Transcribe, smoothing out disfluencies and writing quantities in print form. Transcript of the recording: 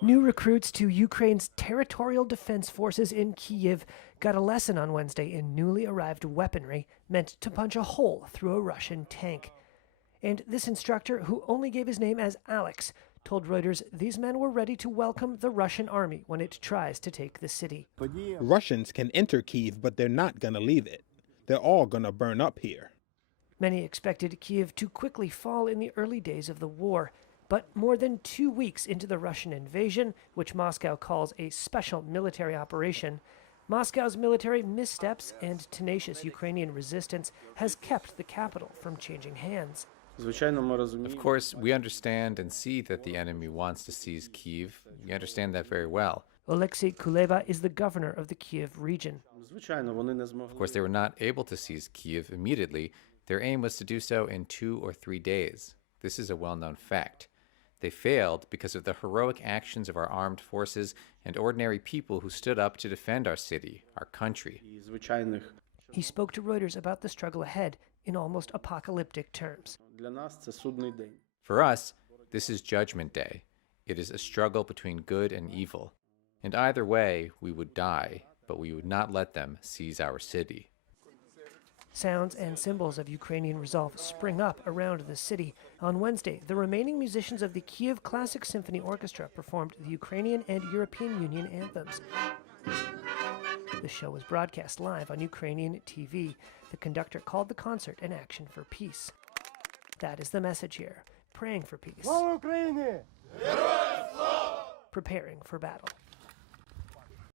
New recruits to Ukraine's territorial defense forces in Kyiv got a lesson on Wednesday in newly arrived weaponry meant to punch a hole through a Russian tank. And this instructor, who only gave his name as Alex, told Reuters these men were ready to welcome the Russian army when it tries to take the city. Russians can enter Kyiv, but they're not going to leave it. They're all going to burn up here. Many expected Kyiv to quickly fall in the early days of the war. But more than 2 weeks into the Russian invasion, which Moscow calls a special military operation, Moscow's military missteps and tenacious Ukrainian resistance has kept the capital from changing hands. Of course, we understand and see that the enemy wants to seize Kyiv. We understand that very well. Alexei Kuleba is the governor of the Kyiv region. Of course, they were not able to seize Kyiv immediately. Their aim was to do so in 2 or 3 days. This is a well-known fact. They failed because of the heroic actions of our armed forces and ordinary people who stood up to defend our city, our country. He spoke to Reuters about the struggle ahead in almost apocalyptic terms. For us, this is Judgment Day. It is a struggle between good and evil. And either way, we would die, but we would not let them seize our city. Sounds and symbols of Ukrainian resolve spring up around the city. On Wednesday, the remaining musicians of the Kyiv Classic Symphony Orchestra performed the Ukrainian and European Union anthems. The show was broadcast live on Ukrainian TV. The conductor called the concert an action for peace. That is the message here, praying for peace, preparing for battle.